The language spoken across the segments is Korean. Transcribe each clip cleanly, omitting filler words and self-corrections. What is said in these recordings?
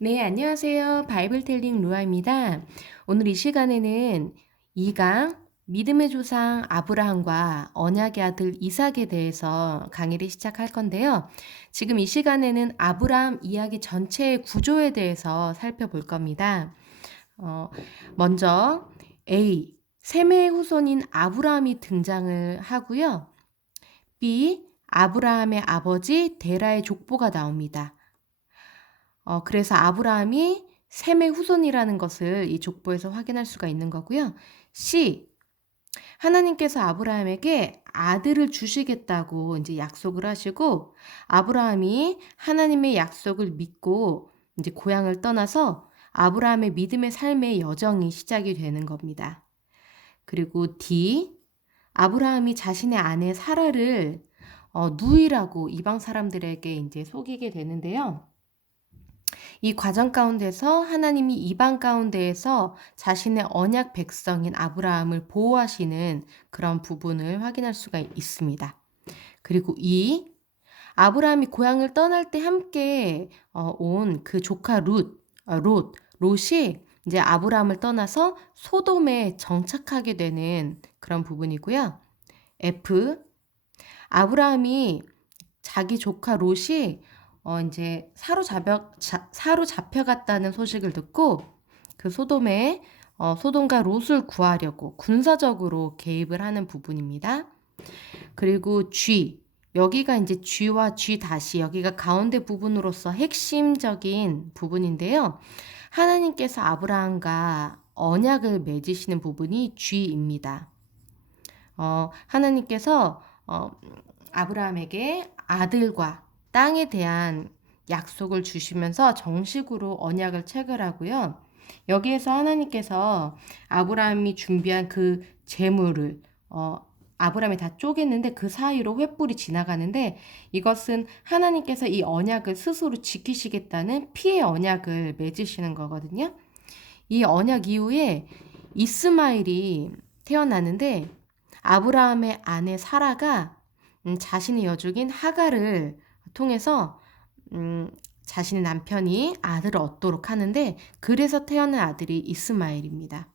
네, 안녕하세요. 바이블텔링 루아입니다. 오늘 이 시간에는 2강 믿음의 조상 아브라함과 언약의 아들 이삭에 대해서 강의를 시작할 건데요. 지금 이 시간에는 아브라함 이야기 전체의 구조에 대해서 살펴볼 겁니다. 어, 먼저 A, 셈의 후손인 아브라함이 등장을 하고요. B, 아브라함의 아버지 데라의 족보가 나옵니다. 그래서 아브라함이 셈의 후손이라는 것을 이 족보에서 확인할 수가 있는 거고요. C. 하나님께서 아브라함에게 아들을 주시겠다고 이제 약속을 하시고 아브라함이 하나님의 약속을 믿고 이제 고향을 떠나서 아브라함의 믿음의 삶의 여정이 시작이 되는 겁니다. 그리고 D. 아브라함이 자신의 아내 사라를 누이라고 이방 사람들에게 이제 속이게 되는데요. 이 과정 가운데서 하나님이 이방 가운데에서 자신의 언약 백성인 아브라함을 보호하시는 그런 부분을 확인할 수가 있습니다. 그리고 아브라함이 고향을 떠날 때 함께 온 그 조카 롯이 이제 아브라함을 떠나서 소돔에 정착하게 되는 그런 부분이고요. F. 아브라함이 자기 조카 롯이 이제 사로잡혀갔다는 소식을 듣고 그 소돔과 롯을 구하려고 군사적으로 개입을 하는 부분입니다. 그리고 여기가 이제 G와 G 다시 여기가 가운데 부분으로서 핵심적인 부분인데요. 하나님께서 아브라함과 언약을 맺으시는 부분이 G입니다. 하나님께서 아브라함에게 아들과 땅에 대한 약속을 주시면서 정식으로 언약을 체결하고요. 여기에서 하나님께서 아브라함이 준비한 그 재물을 아브라함이 다 쪼갰는데 그 사이로 횃불이 지나가는데 이것은 하나님께서 이 언약을 스스로 지키시겠다는 피의 언약을 맺으시는 거거든요. 이 언약 이후에 이스마엘이 태어나는데 아브라함의 아내 사라가 자신의 여종인 하갈을 통해서 자신의 남편이 아들을 얻도록 하는데 그래서 태어난 아들이 이스마엘입니다.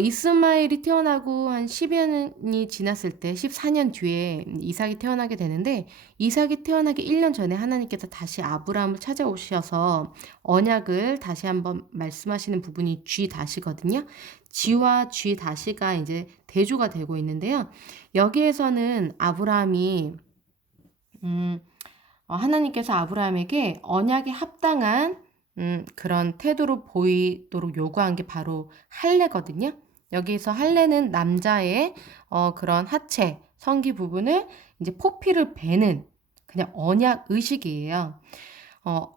이스마엘이 태어나고 한 10여 년이 지났을 때 14년 뒤에 이삭이 태어나게 되는데 이삭이 태어나기 1년 전에 하나님께서 다시 아브라함을 찾아오셔서 언약을 다시 한번 말씀하시는 부분이 G 다시거든요. G와 G 다시가 이제 대조가 되고 있는데요. 여기에서는 아브라함이 하나님께서 아브라함에게 언약에 합당한 그런 태도로 보이도록 요구한 게 바로 할례거든요. 여기서 할례는 남자의 그런 하체, 성기 부분을 이제 포피를 베는 그냥 언약 의식이에요.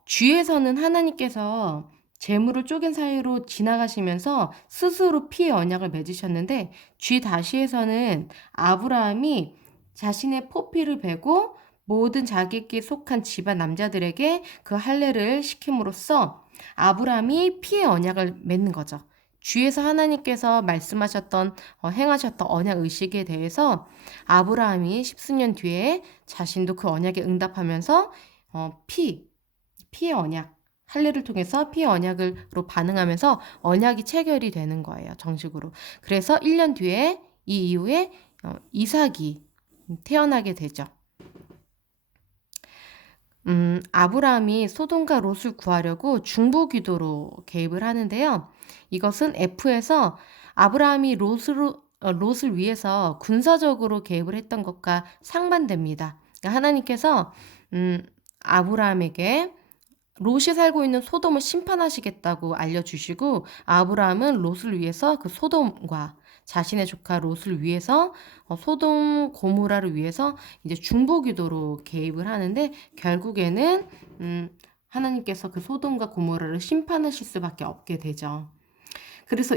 쥐에서는 하나님께서 재물을 쪼갠 사이로 지나가시면서 스스로 피의 언약을 맺으셨는데 쥐 다시에서는 아브라함이 자신의 포피를 베고 모든 자기에게 속한 집안 남자들에게 그 할례를 시킴으로써 아브라함이 피의 언약을 맺는 거죠. 주에서 하나님께서 말씀하셨던 행하셨던 언약 의식에 대해서 아브라함이 십수년 뒤에 자신도 그 언약에 응답하면서 피의 언약 할례를 통해서 피의 언약으로 반응하면서 언약이 체결이 되는 거예요. 정식으로. 그래서 1년 뒤에 이 이후에 이삭이 태어나게 되죠. 아브라함이 소돔과 롯을 구하려고 중보기도로 개입을 하는데요. 이것은 F에서 아브라함이 롯을 위해서 군사적으로 개입을 했던 것과 상반됩니다. 그러니까 하나님께서 아브라함에게 롯이 살고 있는 소돔을 심판하시겠다고 알려주시고 아브라함은 롯을 위해서 그 소돔과 자신의 조카 롯을 위해서 소돔 고모라를 위해서 이제 중보기도로 개입을 하는데 결국에는 하나님께서 그 소돔과 고모라를 심판하실 수밖에 없게 되죠. 그래서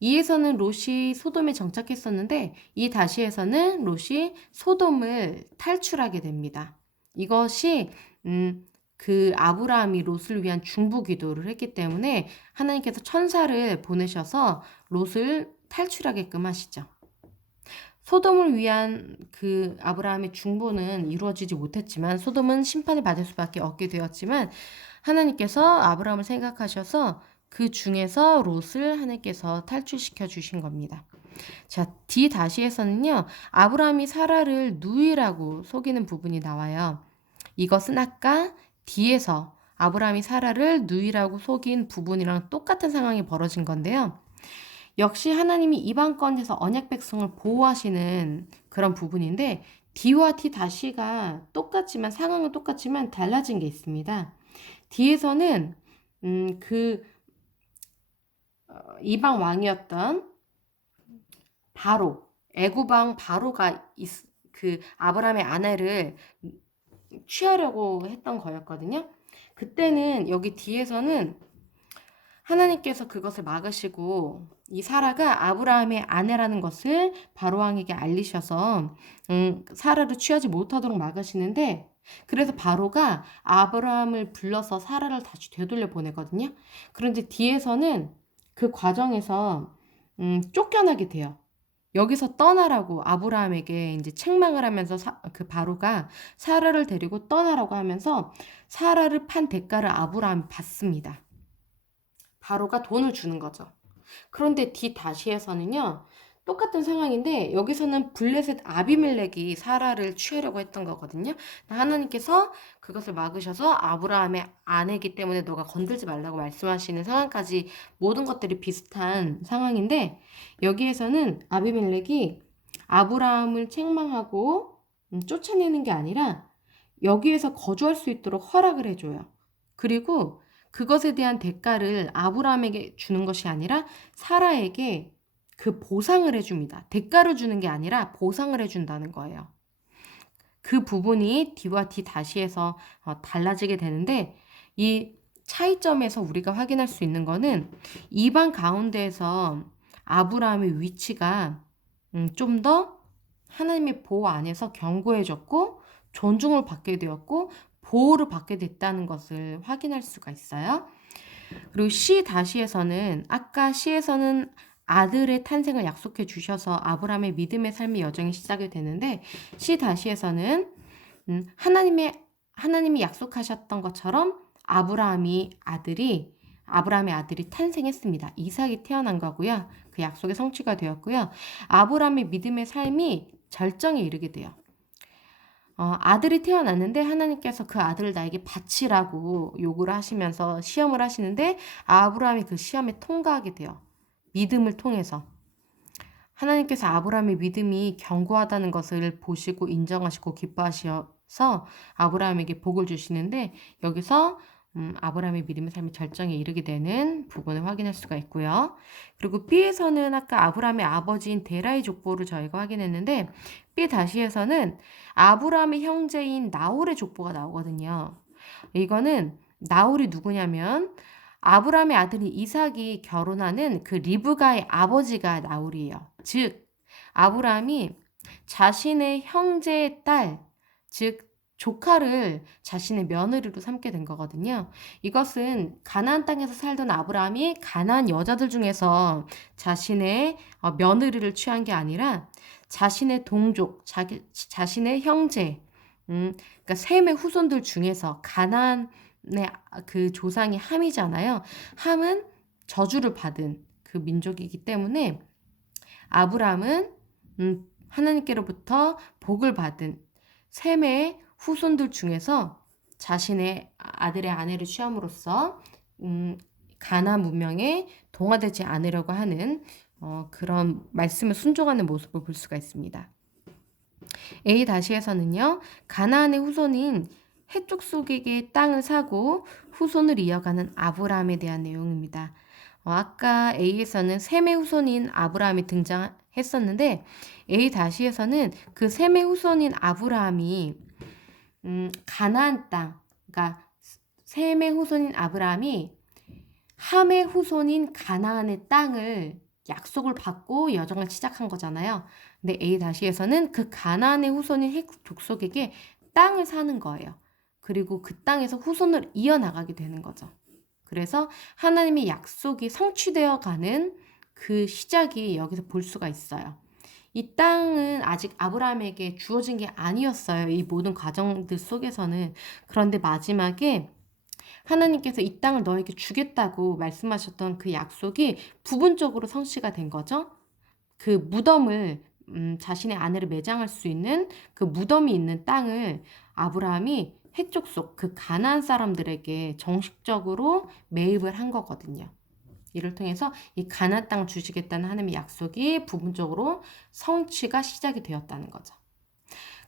이에서는 롯이 소돔에 정착했었는데 이 다시에서는 롯이 소돔을 탈출하게 됩니다. 이것이 그 아브라함이 롯을 위한 중보 기도를 했기 때문에 하나님께서 천사를 보내셔서 롯을 탈출하게끔 하시죠. 소돔을 위한 그 아브라함의 중보는 이루어지지 못했지만 소돔은 심판을 받을 수밖에 없게 되었지만 하나님께서 아브라함을 생각하셔서 그 중에서 롯을 하나님께서 탈출시켜 주신 겁니다. 자, D 다시에서는요. 아브라함이 사라를 누이라고 속이는 부분이 나와요. 이것은 아까 D에서 아브라함이 사라를 누이라고 속인 부분이랑 똑같은 상황이 벌어진 건데요. 역시 하나님이 이방권에서 언약 백성을 보호하시는 그런 부분인데 D와 T 다시가 똑같지만 상황은 똑같지만 달라진 게 있습니다. D에서는 그 이방 왕이었던 바로 애굽 왕 바로가 그 아브라함의 아내를 취하려고 했던 거였거든요. 그때는 여기 D에서는 하나님께서 그것을 막으시고 이 사라가 아브라함의 아내라는 것을 바로 왕에게 알리셔서 사라를 취하지 못하도록 막으시는데 그래서 바로가 아브라함을 불러서 사라를 다시 되돌려 보내거든요. 그런데 뒤에서는 그 과정에서 쫓겨나게 돼요. 여기서 떠나라고 아브라함에게 이제 책망을 하면서 그 바로가 사라를 데리고 떠나라고 하면서 사라를 판 대가를 아브라함이 받습니다. 바로가 돈을 주는 거죠. 그런데 다시에서는요. 똑같은 상황인데 여기서는 블레셋 아비멜렉이 사라를 취하려고 했던 거거든요. 하나님께서 그것을 막으셔서 아브라함의 아내이기 때문에 너가 건들지 말라고 말씀하시는 상황까지 모든 것들이 비슷한 상황인데 여기에서는 아비멜렉이 아브라함을 책망하고 쫓아내는 게 아니라 여기에서 거주할 수 있도록 허락을 해줘요. 그리고 그것에 대한 대가를 아브라함에게 주는 것이 아니라 사라에게 그 보상을 해줍니다. 대가를 주는 게 아니라 보상을 해준다는 거예요. 그 부분이 D와 D 다시에서 달라지게 되는데 이 차이점에서 우리가 확인할 수 있는 거는 이방 가운데에서 아브라함의 위치가 좀 더 하나님의 보호 안에서 견고해졌고 존중을 받게 되었고 보호를 받게 됐다는 것을 확인할 수가 있어요. 그리고 C 다시에서는 아까 C에서는 아들의 탄생을 약속해 주셔서 아브라함의 믿음의 삶의 여정이 시작이 되는데 C 다시에서는 하나님이 약속하셨던 것처럼 아브라함의 아들이 탄생했습니다. 이삭이 태어난 거고요. 그 약속의 성취가 되었고요. 아브라함의 믿음의 삶이 절정에 이르게 돼요. 아들이 태어났는데 하나님께서 그 아들을 나에게 바치라고 요구를 하시면서 시험을 하시는데 아브라함이 그 시험에 통과하게 돼요. 믿음을 통해서. 하나님께서 아브라함의 믿음이 견고하다는 것을 보시고 인정하시고 기뻐하셔서 아브라함에게 복을 주시는데 여기서 아브라함의 믿음의 삶의 절정에 이르게 되는 부분을 확인할 수가 있고요. 그리고 B에서는 아까 아브라함의 아버지인 데라의 족보를 저희가 확인했는데 B 다시에서는 아브라함의 형제인 나홀의 족보가 나오거든요. 이거는 나홀이 누구냐면 아브라함의 아들인 이삭이 결혼하는 그 리브가의 아버지가 나홀이에요. 즉 아브라함이 자신의 형제의 딸, 즉 조카를 자신의 며느리로 삼게 된 거거든요. 이것은 가나안 땅에서 살던 아브라함이 가나안 여자들 중에서 자신의 며느리를 취한 게 아니라 자신의 동족, 자신의 형제, 그러니까 셈의 후손들 중에서 가나안의 그 조상이 함이잖아요. 함은 저주를 받은 그 민족이기 때문에 아브라함은 하나님께로부터 복을 받은 셈의 후손들 중에서 자신의 아들의 아내를 취함으로써 가나안 문명에 동화되지 않으려고 하는 그런 말씀을 순종하는 모습을 볼 수가 있습니다. A 다시에서는요. 가나안의 후손인 해족 속에게 땅을 사고 후손을 이어가는 아브라함에 대한 내용입니다. 아까 A에서는 셈의 후손인 아브라함이 등장했었는데 A 다시에서는 그 셈의 후손인 아브라함이 가나안 땅, 그러니까 셈의 후손인 아브라함이 함의 후손인 가나안의 땅을 약속을 받고 여정을 시작한 거잖아요. 근데 A 다시에서는 그 가나안의 후손인 헷 족속에게 땅을 사는 거예요. 그리고 그 땅에서 후손을 이어나가게 되는 거죠. 그래서 하나님의 약속이 성취되어 가는 그 시작이 여기서 볼 수가 있어요. 이 땅은 아직 아브라함에게 주어진 게 아니었어요. 이 모든 과정들 속에서는. 그런데 마지막에 하나님께서 이 땅을 너에게 주겠다고 말씀하셨던 그 약속이 부분적으로 성취가 된 거죠. 그 무덤을 자신의 아내를 매장할 수 있는 그 무덤이 있는 땅을 아브라함이 해쪽 속 그 가나안 사람들에게 정식적으로 매입을 한 거거든요. 이를 통해서 이 가나안 땅을 주시겠다는 하나님의 약속이 부분적으로 성취가 시작이 되었다는 거죠.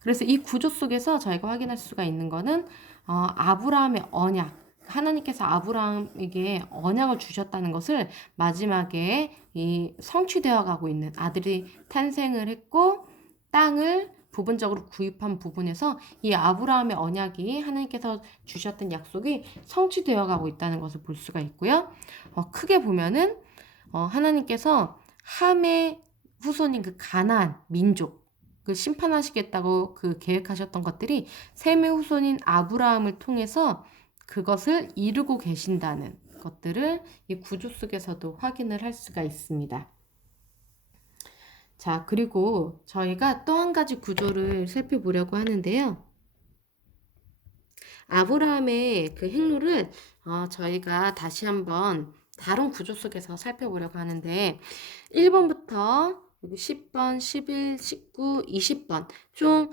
그래서 이 구조 속에서 저희가 확인할 수가 있는 거는 아브라함의 언약, 하나님께서 아브라함에게 언약을 주셨다는 것을 마지막에 이 성취되어 가고 있는 아들이 탄생을 했고 땅을 부분적으로 구입한 부분에서 이 아브라함의 언약이 하나님께서 주셨던 약속이 성취되어 가고 있다는 것을 볼 수가 있고요. 크게 보면은 하나님께서 함의 후손인 그 가나안 민족 그 심판하시겠다고 그 계획하셨던 것들이 셈의 후손인 아브라함을 통해서 그것을 이루고 계신다는 것들을 이 구조 속에서도 확인을 할 수가 있습니다. 자, 그리고 저희가 또 한 가지 구조를 살펴보려고 하는데요. 아브라함의 그 행로를 저희가 다시 한번 다른 구조 속에서 살펴보려고 하는데 1번부터 10번, 11, 19, 20번 총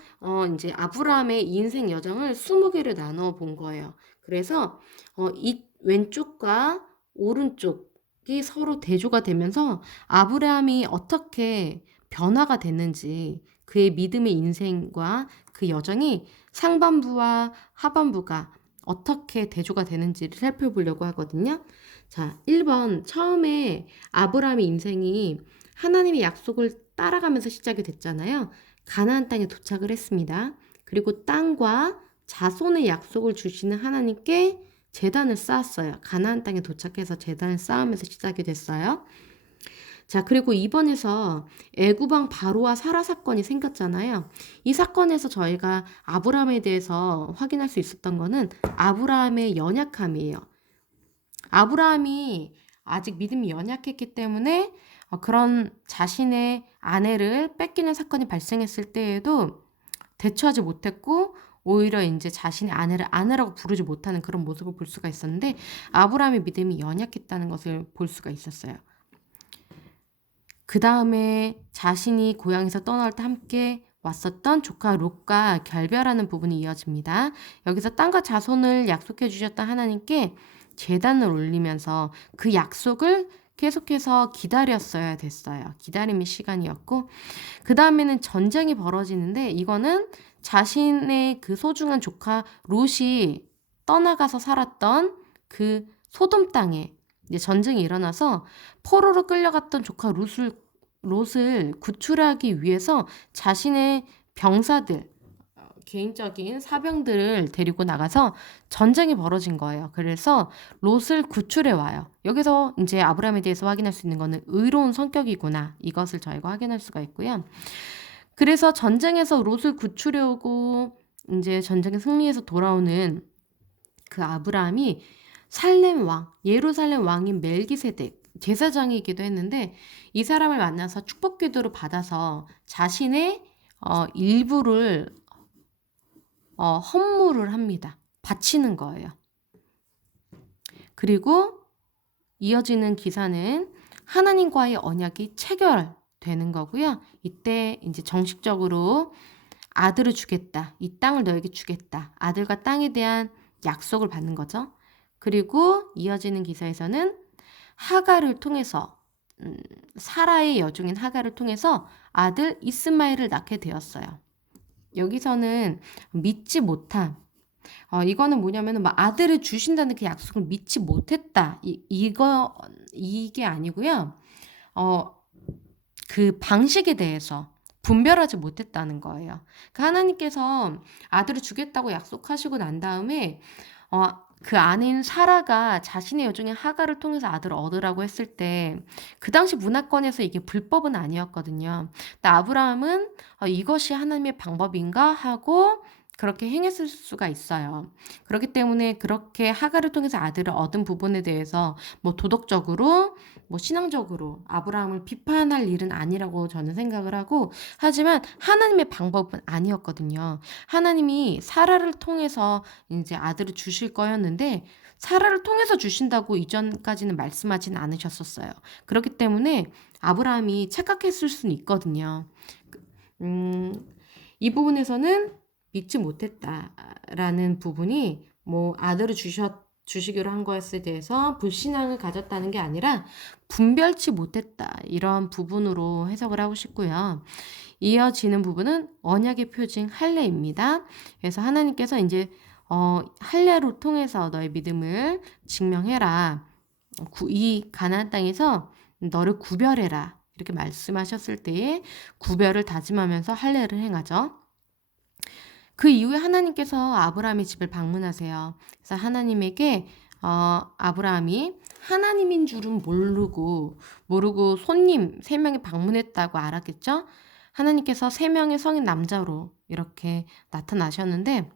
이제 아브라함의 인생 여정을 20개를 나누어 본 거예요. 그래서 이 왼쪽과 오른쪽이 서로 대조가 되면서 아브라함이 어떻게 변화가 됐는지 그의 믿음의 인생과 그 여정이 상반부와 하반부가 어떻게 대조가 되는지를 살펴보려고 하거든요. 자, 1번 처음에 아브라함의 인생이 하나님의 약속을 따라가면서 시작이 됐잖아요. 가나안 땅에 도착을 했습니다. 그리고 땅과 자손의 약속을 주시는 하나님께 제단을 쌓았어요. 가나안 땅에 도착해서 제단을 쌓으면서 시작이 됐어요. 자, 그리고 이번에서 애굽왕 바로와 사라 사건이 생겼잖아요. 이 사건에서 저희가 아브라함에 대해서 확인할 수 있었던 거는 아브라함의 연약함이에요. 아브라함이 아직 믿음이 연약했기 때문에 그런 자신의 아내를 뺏기는 사건이 발생했을 때에도 대처하지 못했고 오히려 이제 자신의 아내를 아내라고 부르지 못하는 그런 모습을 볼 수가 있었는데 아브라함의 믿음이 연약했다는 것을 볼 수가 있었어요. 그 다음에 자신이 고향에서 떠날 때 함께 왔었던 조카 롯과 결별하는 부분이 이어집니다. 여기서 땅과 자손을 약속해 주셨던 하나님께 제단을 올리면서 그 약속을 계속해서 기다렸어야 됐어요. 기다림의 시간이었고 그 다음에는 전쟁이 벌어지는데 이거는 자신의 그 소중한 조카 롯이 떠나가서 살았던 그 소돔 땅에 이제 전쟁이 일어나서 포로로 끌려갔던 조카 롯을 구출하기 위해서 자신의 병사들, 개인적인 사병들을 데리고 나가서 전쟁이 벌어진 거예요. 그래서 롯을 구출해 와요. 여기서 이제 아브라함에 대해서 확인할 수 있는 거는 의로운 성격이구나. 이것을 저희가 확인할 수가 있고요. 그래서 전쟁에서 롯을 구출해 오고 이제 전쟁에 승리해서 돌아오는 그 아브라함이 살렘 왕, 예루살렘 왕인 멜기세덱 제사장이기도 했는데 이 사람을 만나서 축복 기도를 받아서 자신의 일부를 헌물을 합니다. 바치는 거예요. 그리고 이어지는 기사는 하나님과의 언약이 체결되는 거고요. 이때 이제 정식적으로 아들을 주겠다. 이 땅을 너에게 주겠다. 아들과 땅에 대한 약속을 받는 거죠. 그리고 이어지는 기사에서는 하갈을 통해서 사라의 여종인 하갈을 통해서 아들 이스마엘을 낳게 되었어요. 여기서는 믿지 못함. 이거는 뭐냐면은 막 아들을 주신다는 그 약속을 믿지 못했다. 이게 아니고요. 그 방식에 대해서 분별하지 못했다는 거예요. 그 하나님께서 아들을 주겠다고 약속하시고 난 다음에 그 아내인 사라가 자신의 여종인 하갈을 통해서 아들을 얻으라고 했을 때 그 당시 문화권에서 이게 불법은 아니었거든요. 근데 아브라함은 이것이 하나님의 방법인가 하고 그렇게 행했을 수가 있어요. 그렇기 때문에 그렇게 하갈을 통해서 아들을 얻은 부분에 대해서 뭐 도덕적으로 뭐 신앙적으로 아브라함을 비판할 일은 아니라고 저는 생각을 하고, 하지만 하나님의 방법은 아니었거든요. 하나님이 사라를 통해서 이제 아들을 주실 거였는데 사라를 통해서 주신다고 이전까지는 말씀하진 않으셨었어요. 그렇기 때문에 아브라함이 착각했을 수는 있거든요. 음, 이 부분에서는 믿지 못했다라는 부분이 뭐 아들을 주시기로 한 것에 대해서 불신앙을 가졌다는 게 아니라 분별치 못했다, 이런 부분으로 해석을 하고 싶고요. 이어지는 부분은 언약의 표징 할례입니다. 그래서 하나님께서 이제 할례로 통해서 너의 믿음을 증명해라. 이 가나안 땅에서 너를 구별해라. 이렇게 말씀하셨을 때에 구별을 다짐하면서 할례를 행하죠. 그 이후에 하나님께서 아브라함의 집을 방문하세요. 그래서 하나님에게 아브라함이 하나님인 줄은 모르고 손님 3명이 방문했다고 알았겠죠? 하나님께서 3명의 성인 남자로 이렇게 나타나셨는데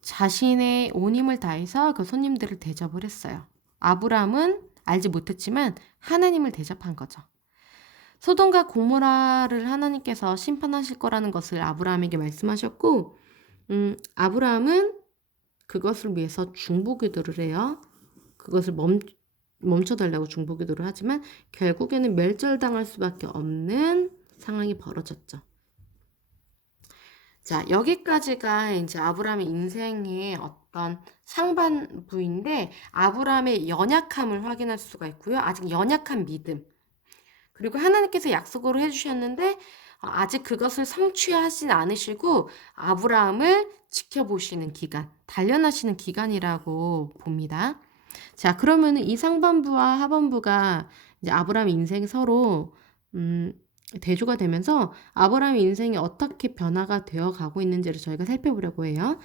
자신의 온 힘을 다해서 그 손님들을 대접을 했어요. 아브라함은 알지 못했지만 하나님을 대접한 거죠. 소돔과 고모라를 하나님께서 심판하실 거라는 것을 아브라함에게 말씀하셨고, 아브라함은 그것을 위해서 중보기도를 해요. 그것을 멈춰달라고 중보기도를 하지만 결국에는 멸절당할 수밖에 없는 상황이 벌어졌죠. 자, 여기까지가 이제 아브라함의 인생의 어떤 상반부인데, 아브라함의 연약함을 확인할 수가 있고요. 아직 연약한 믿음. 그리고 하나님께서 약속으로 해주셨는데 아직 그것을 성취하진 않으시고 아브라함을 지켜보시는 기간, 단련하시는 기간이라고 봅니다. 자, 그러면 이 상반부와 하반부가 이제 아브라함의 인생이 서로 대조가 되면서 아브라함의 인생이 어떻게 변화가 되어 가고 있는지를 저희가 살펴보려고 해요.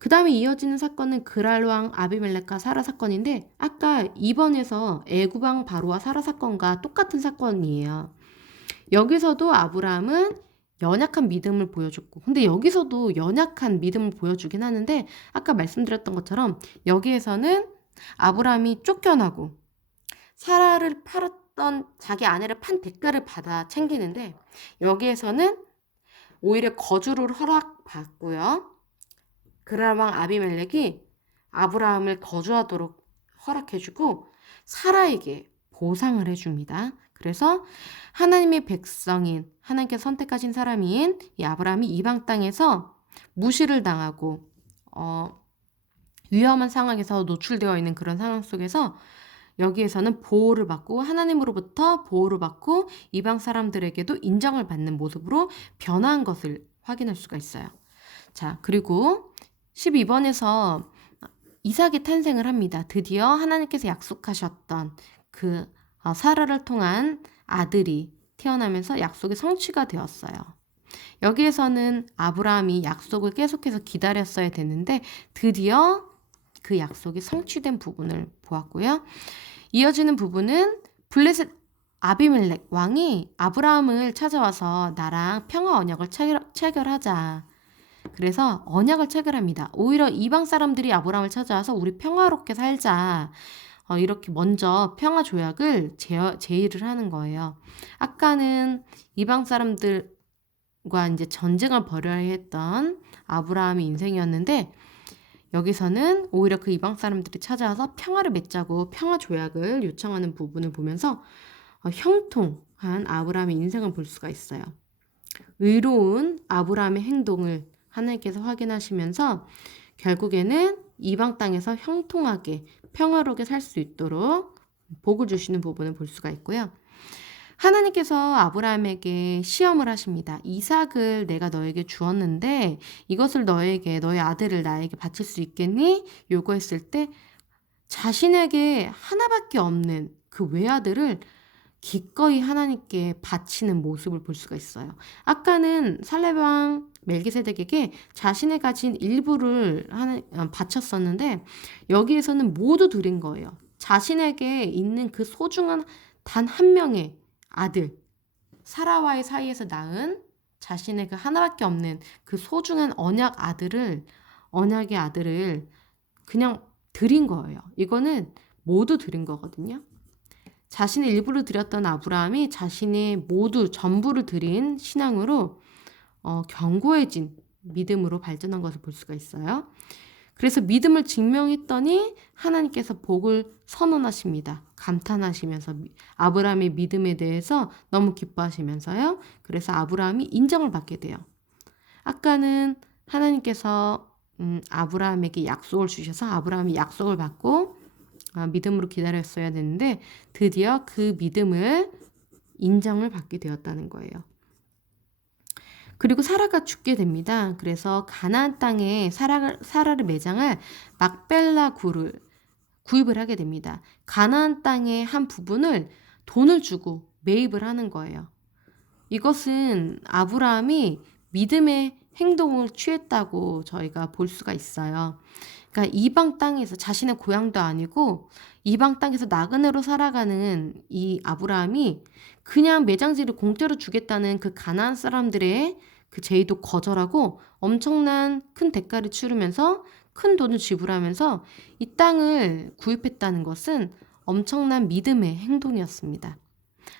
그 다음에 이어지는 사건은 그랄 왕 아비멜렉과 사라 사건인데, 아까 2번에서 애굽왕 바로와 사라 사건과 똑같은 사건이에요. 여기서도 아브라함은 연약한 믿음을 보여줬고, 근데 여기서도 연약한 믿음을 보여주긴 하는데 아까 말씀드렸던 것처럼 여기에서는 아브라함이 쫓겨나고 사라를 팔았던 자기 아내를 판 대가를 받아 챙기는데, 여기에서는 오히려 거주를 허락받고요. 그랄 왕 아비멜렉이 아브라함을 거주하도록 허락해주고 사라에게 보상을 해줍니다. 그래서 하나님의 백성인, 하나님께서 선택하신 사람인 이 아브라함이 이방 땅에서 무시를 당하고 위험한 상황에서 노출되어 있는 그런 상황 속에서 여기에서는 보호를 받고 하나님으로부터 보호를 받고 이방 사람들에게도 인정을 받는 모습으로 변화한 것을 확인할 수가 있어요. 자, 그리고 12번에서 이삭이 탄생을 합니다. 드디어 하나님께서 약속하셨던 그 사라를 통한 아들이 태어나면서 약속이 성취가 되었어요. 여기에서는 아브라함이 약속을 계속해서 기다렸어야 됐는데 드디어 그 약속이 성취된 부분을 보았고요. 이어지는 부분은 블레셋 아비멜렉 왕이 아브라함을 찾아와서 나랑 평화 언약을 체결하자. 그래서 언약을 체결합니다. 오히려 이방 사람들이 아브라함을 찾아와서 우리 평화롭게 살자. 이렇게 먼저 평화 조약을 제의를 하는 거예요. 아까는 이방 사람들과 이제 전쟁을 벌여야 했던 아브라함의 인생이었는데 여기서는 오히려 그 이방 사람들이 찾아와서 평화를 맺자고 평화 조약을 요청하는 부분을 보면서 형통한 아브라함의 인생을 볼 수가 있어요. 의로운 아브라함의 행동을 하나님께서 확인하시면서 결국에는 이방 땅에서 형통하게 평화롭게 살 수 있도록 복을 주시는 부분을 볼 수가 있고요. 하나님께서 아브라함에게 시험을 하십니다. 이삭을 내가 너에게 주었는데 이것을 너의 아들을 나에게 바칠 수 있겠니? 요구했을 때 자신에게 하나밖에 없는 그 외아들을 기꺼이 하나님께 바치는 모습을 볼 수가 있어요. 아까는 살레방 멜기세덱에게 자신의 가진 일부를 바쳤었는데 여기에서는 모두 드린 거예요. 자신에게 있는 그 소중한 단 한 명의 아들, 사라와의 사이에서 낳은 자신의 그 하나밖에 없는 그 소중한 언약의 아들을 그냥 드린 거예요. 이거는 모두 드린 거거든요. 자신의 일부를 드렸던 아브라함이 자신의 모두 전부를 드린 신앙으로 견고해진 믿음으로 발전한 것을 볼 수가 있어요. 그래서 믿음을 증명했더니 하나님께서 복을 선언하십니다. 감탄하시면서 아브라함의 믿음에 대해서 너무 기뻐하시면서요. 그래서 아브라함이 인정을 받게 돼요. 아까는 하나님께서 아브라함에게 약속을 주셔서 아브라함이 약속을 받고 믿음으로 기다렸어야 되는데 드디어 그 믿음을 인정을 받게 되었다는 거예요. 그리고 사라가 죽게 됩니다. 그래서 가나안 땅에 사라를 매장할 막벨라 굴을 구입을 하게 됩니다. 가나안 땅의 한 부분을 돈을 주고 매입을 하는 거예요. 이것은 아브라함이 믿음의 행동을 취했다고 저희가 볼 수가 있어요. 그러니까 이방 땅에서 자신의 고향도 아니고 이방 땅에서 나그네로 살아가는 이 아브라함이 그냥 매장지를 공짜로 주겠다는 그 가나안 사람들의 그 제의도 거절하고 엄청난 큰 대가를 치르면서 큰 돈을 지불하면서 이 땅을 구입했다는 것은 엄청난 믿음의 행동이었습니다.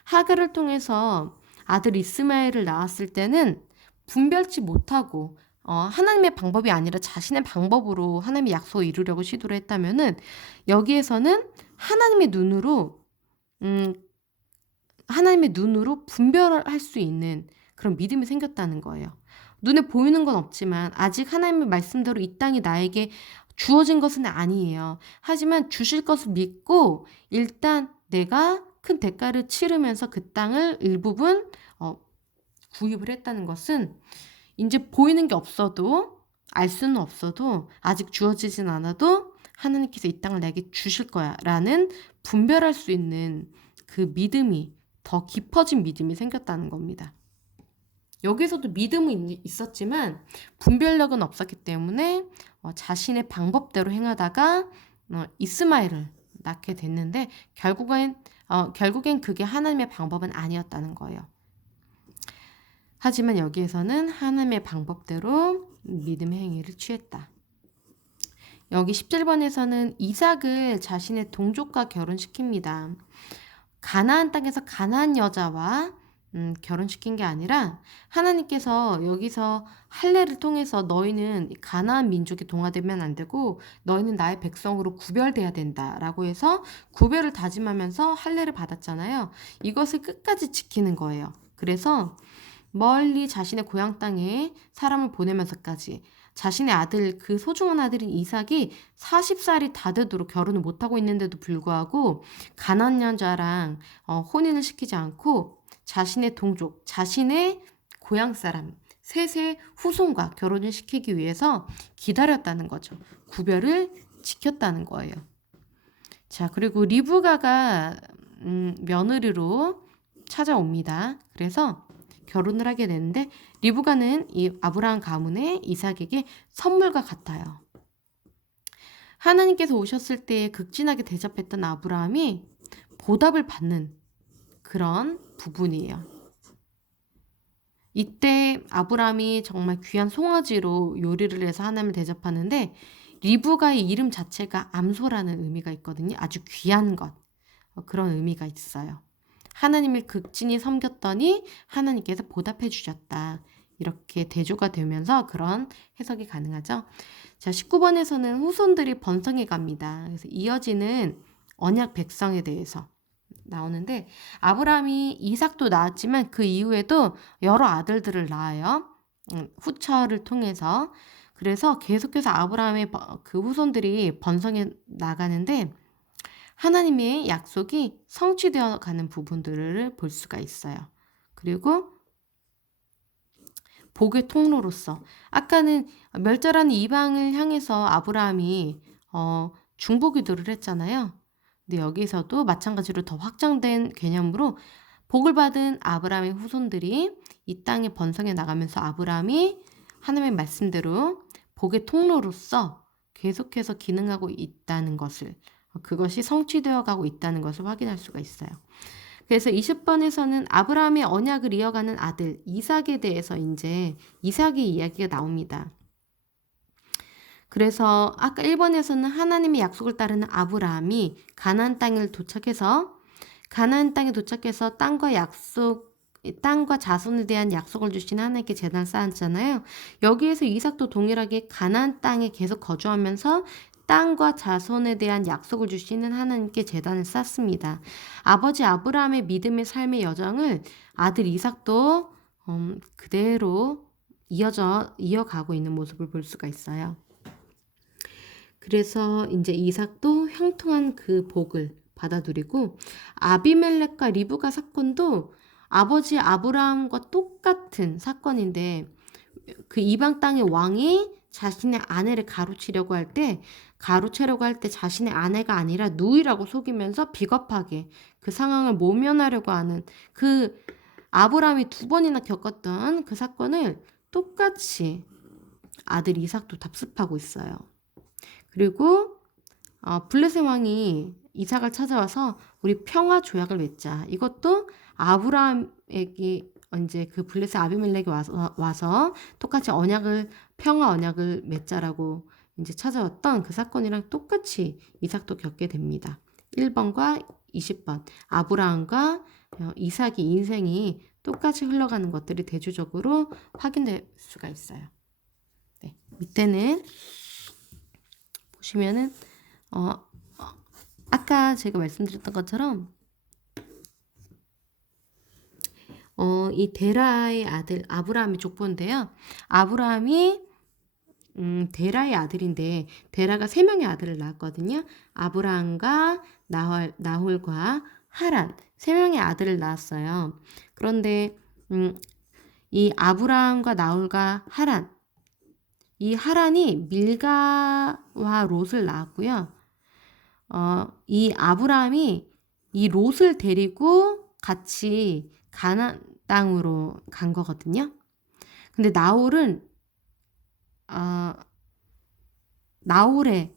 하갈을 통해서 아들 이스마엘을 낳았을 때는 분별치 못하고 하나님의 방법이 아니라 자신의 방법으로 하나님의 약속을 이루려고 시도를 했다면은 여기에서는 하나님의 눈으로 분별할 수 있는 그런 믿음이 생겼다는 거예요. 눈에 보이는 건 없지만 아직 하나님의 말씀대로 이 땅이 나에게 주어진 것은 아니에요. 하지만 주실 것을 믿고 일단 내가 큰 대가를 치르면서 그 땅을 일부분 구입을 했다는 것은 이제 보이는 게 없어도 알 수는 없어도 아직 주어지진 않아도 하나님께서 이 땅을 내게 주실 거야 라는 분별할 수 있는 그 믿음이 더 깊어진 믿음이 생겼다는 겁니다. 여기서도 믿음은 있었지만 분별력은 없었기 때문에 자신의 방법대로 행하다가 이스마엘을 낳게 됐는데 결국엔 그게 하나님의 방법은 아니었다는 거예요. 하지만 여기에서는 하나님의 방법대로 믿음의 행위를 취했다. 여기 17번에서는 이삭을 자신의 동족과 결혼시킵니다. 가나안 땅에서 가나안 여자와 결혼시킨 게 아니라 하나님께서 여기서 할례를 통해서 너희는 가나안 민족에 동화되면 안 되고 너희는 나의 백성으로 구별돼야 된다라고 해서 구별을 다짐하면서 할례를 받았잖아요. 이것을 끝까지 지키는 거예요. 그래서 멀리 자신의 고향 땅에 사람을 보내면서까지 자신의 아들, 그 소중한 아들인 이삭이 40살이 다 되도록 결혼을 못하고 있는데도 불구하고 가나안 여자랑 혼인을 시키지 않고 자신의 동족, 자신의 고향 사람, 셋의 후손과 결혼을 시키기 위해서 기다렸다는 거죠. 구별을 지켰다는 거예요. 자, 그리고 리브가가 며느리로 찾아옵니다. 그래서 결혼을 하게 되는데 리브가는 이 아브라함 가문의 이삭에게 선물과 같아요. 하나님께서 오셨을 때 극진하게 대접했던 아브라함이 보답을 받는 그런 부분이에요. 이때 아브라함이 정말 귀한 송아지로 요리를 해서 하나님을 대접하는데 리브가의 이름 자체가 암소라는 의미가 있거든요. 아주 귀한 것. 그런 의미가 있어요. 하나님을 극진히 섬겼더니 하나님께서 보답해 주셨다. 이렇게 대조가 되면서 그런 해석이 가능하죠. 자, 19번에서는 후손들이 번성해 갑니다. 그래서 이어지는 언약 백성에 대해서 나오는데 아브라함이 이삭도 낳았지만 그 이후에도 여러 아들들을 낳아요. 후처를 통해서. 그래서 계속해서 아브라함의 그 후손들이 번성해 나가는데 하나님의 약속이 성취되어 가는 부분들을 볼 수가 있어요. 그리고 복의 통로로서 아까는 멸절하는 이방을 향해서 아브라함이 중보 기도를 했잖아요. 근데 여기서도 마찬가지로 더 확장된 개념으로 복을 받은 아브라함의 후손들이 이 땅에 번성해 나가면서 아브라함이 하나님의 말씀대로 복의 통로로서 계속해서 기능하고 있다는 것을 그것이 성취되어 가고 있다는 것을 확인할 수가 있어요. 그래서 20번에서는 아브라함의 언약을 이어가는 아들 이삭에 대해서 이제 이삭의 이야기가 나옵니다. 그래서 아까 1번에서는 하나님의 약속을 따르는 아브라함이 가나안 땅에 도착해서 땅과 자손에 대한 약속을 주신 하나님께 제단을 쌓았잖아요. 여기에서 이삭도 동일하게 가나안 땅에 계속 거주하면서 땅과 자손에 대한 약속을 주시는 하나님께 제단을 쌓습니다. 아버지 아브라함의 믿음의 삶의 여정을 아들 이삭도 그대로 이어가고 있는 모습을 볼 수가 있어요. 그래서 이제 이삭도 형통한 그 복을 받아들이고 아비멜렉과 리브가 사건도 아버지 아브라함과 똑같은 사건인데 그 이방 땅의 왕이 자신의 아내를 가로채려고 할 때 자신의 아내가 아니라 누이라고 속이면서 비겁하게 그 상황을 모면하려고 하는 그 아브라함이 2번이나 겪었던 그 사건을 똑같이 아들 이삭도 답습하고 있어요. 그리고 블레셋 왕이 이삭을 찾아와서 우리 평화 조약을 맺자. 이것도 아브라함에게 이제 그 블레셋 아비멜렉이 와서 똑같이 평화 언약을 맺자라고 이제 찾아왔던 그 사건이랑 똑같이 이삭도 겪게 됩니다. 1번과 20번 아브라함과 이삭의 인생이 똑같이 흘러가는 것들이 대조적으로 확인될 수가 있어요. 네, 밑에는 보시면은 아까 제가 말씀드렸던 것처럼 이 데라의 아들 아브라함의 족보인데요. 아브라함이 데라의 아들인데 데라가 3명의 아들을 낳았거든요. 아브라함과 나홀과 하란 3명의 아들을 낳았어요. 그런데 이 아브라함과 나홀과 하란 이 하란이 밀가와 롯을 낳았고요. 이 아브라함이 이 롯을 데리고 같이 가나안 땅으로 간 거거든요. 근데 나홀의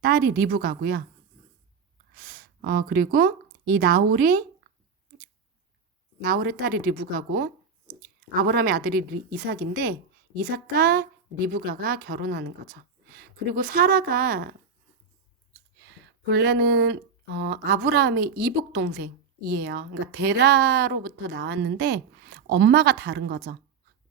딸이 리브가고요. 그리고 이 나홀의 딸이 리브가고 아브라함의 아들이 이삭인데 이삭과 리브가가 결혼하는 거죠. 그리고 사라가 본래는 아브라함의 이복 동생이에요. 그러니까 데라로부터 나왔는데 엄마가 다른 거죠.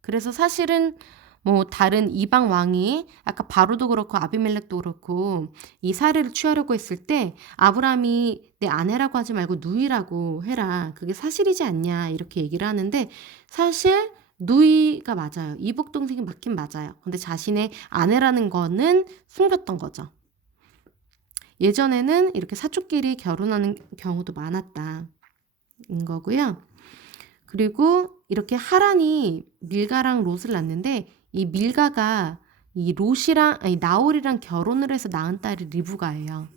그래서 사실은 뭐 다른 이방 왕이 아까 바로도 그렇고 아비멜렉도 그렇고 이 사례를 취하려고 했을 때 아브라함이 내 아내라고 하지 말고 누이라고 해라. 그게 사실이지 않냐 이렇게 얘기를 하는데 사실 누이가 맞아요. 이복 동생이 맞긴 맞아요. 근데 자신의 아내라는 거는 숨겼던 거죠. 예전에는 이렇게 사촌끼리 결혼하는 경우도 많았다인 거고요. 그리고 이렇게 하란이 밀가랑 롯을 낳는데 이 밀가가 이 나홀이랑 결혼을 해서 낳은 딸이 리브가예요.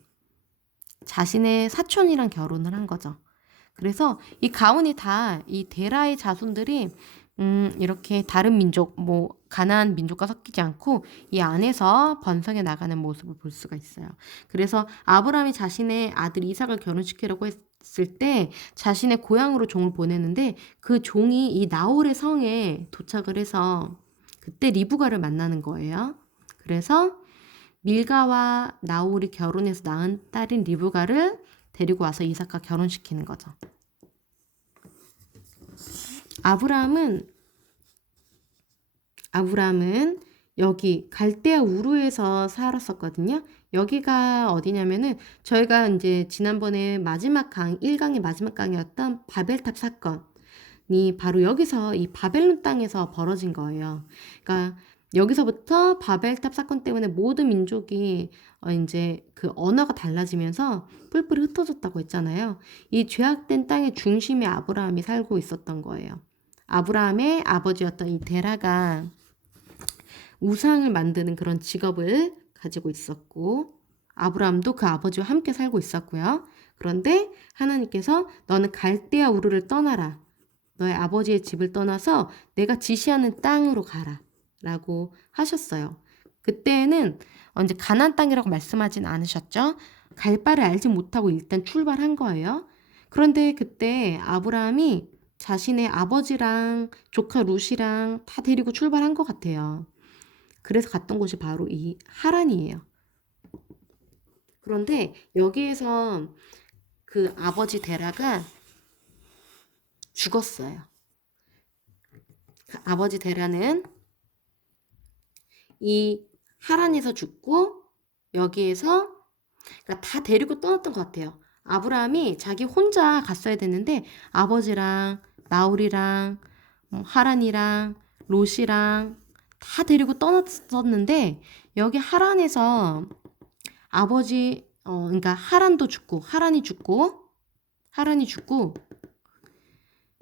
자신의 사촌이랑 결혼을 한 거죠. 그래서 이 가문이 다 이 데라의 자손들이 이렇게 다른 민족, 가나안 민족과 섞이지 않고 이 안에서 번성해 나가는 모습을 볼 수가 있어요. 그래서 아브라함이 자신의 아들 이삭을 결혼시키려고 했을 때 자신의 고향으로 종을 보내는데 그 종이 이 나홀의 성에 도착을 해서 그때 리브가를 만나는 거예요. 그래서 밀가와 나홀이 결혼해서 낳은 딸인 리브가를 데리고 와서 이삭과 결혼시키는 거죠. 아브라함은 여기 갈대아 우르에서 살았었거든요. 여기가 어디냐면은 저희가 이제 지난번에 1강의 마지막 강이었던 바벨탑 사건이 바로 여기서 이 바벨론 땅에서 벌어진 거예요. 그러니까 여기서부터 바벨탑 사건 때문에 모든 민족이 이제 그 언어가 달라지면서 뿔뿔이 흩어졌다고 했잖아요. 이 죄악된 땅의 중심에 아브라함이 살고 있었던 거예요. 아브라함의 아버지였던 이 데라가 우상을 만드는 그런 직업을 가지고 있었고 아브라함도 그 아버지와 함께 살고 있었고요. 그런데 하나님께서 너는 갈대아 우르를 떠나라. 너의 아버지의 집을 떠나서 내가 지시하는 땅으로 가라. 라고 하셨어요. 그때는 이제 가나안 땅이라고 말씀하진 않으셨죠. 갈 바를 알지 못하고 일단 출발한 거예요. 그런데 그때 아브라함이 자신의 아버지랑 조카 룻이랑 다 데리고 출발한 것 같아요. 그래서 갔던 곳이 바로 이 하란이에요. 그런데 여기에서 그 아버지 데라가 죽었어요. 아버지 데라는 이 하란에서 죽고 여기에서 그러니까 다 데리고 떠났던 것 같아요. 아브라함이 자기 혼자 갔어야 됐는데 아버지랑 나홀이랑 하란이랑 롯이랑 다 데리고 떠났었는데 여기 하란에서 아버지 그러니까 하란이 죽고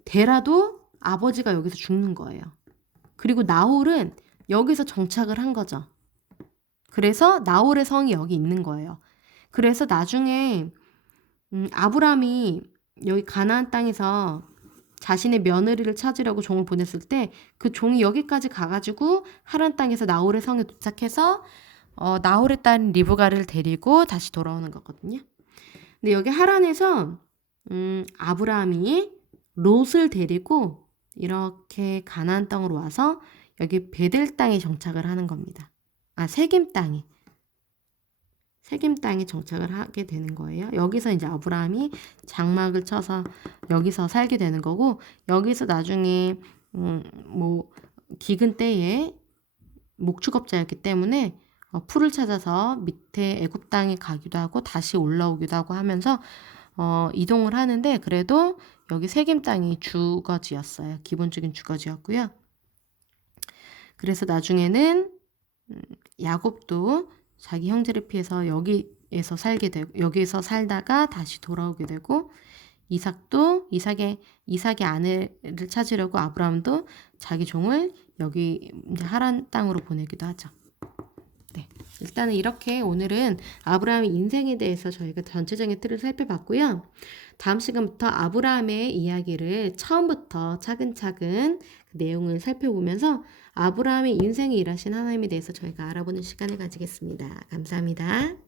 데라도 아버지가 여기서 죽는 거예요. 그리고 나홀은 여기서 정착을 한 거죠. 그래서 나홀의 성이 여기 있는 거예요. 그래서 나중에 아브라함이 여기 가나안 땅에서 자신의 며느리를 찾으려고 종을 보냈을 때 그 종이 여기까지 가가지고 하란 땅에서 나홀의 성에 도착해서 나홀의 딸 리브가를 데리고 다시 돌아오는 거거든요. 근데 여기 하란에서 아브라함이 롯을 데리고 이렇게 가나안 땅으로 와서 여기 베델 땅에 정착을 하는 겁니다. 세겜 땅에 정착을 하게 되는 거예요. 여기서 이제 아브라함이 장막을 쳐서 여기서 살게 되는 거고, 여기서 나중에 기근 때에 목축업자였기 때문에 풀을 찾아서 밑에 애굽 땅에 가기도 하고 다시 올라오기도 하고 하면서 이동을 하는데, 그래도 여기 세겜 땅이 주거지였어요. 기본적인 주거지였고요. 그래서 나중에는 야곱도 자기 형제를 피해서 여기에서 살게 되고, 여기에서 살다가 다시 돌아오게 되고, 이삭의 아내를 찾으려고 아브라함도 자기 종을 여기 이제 하란 땅으로 보내기도 하죠. 네, 일단은 이렇게 오늘은 아브라함의 인생에 대해서 저희가 전체적인 틀을 살펴봤고요. 다음 시간부터 아브라함의 이야기를 처음부터 차근차근 그 내용을 살펴보면서 아브라함의 인생에 일하신 하나님에 대해서 저희가 알아보는 시간을 가지겠습니다. 감사합니다.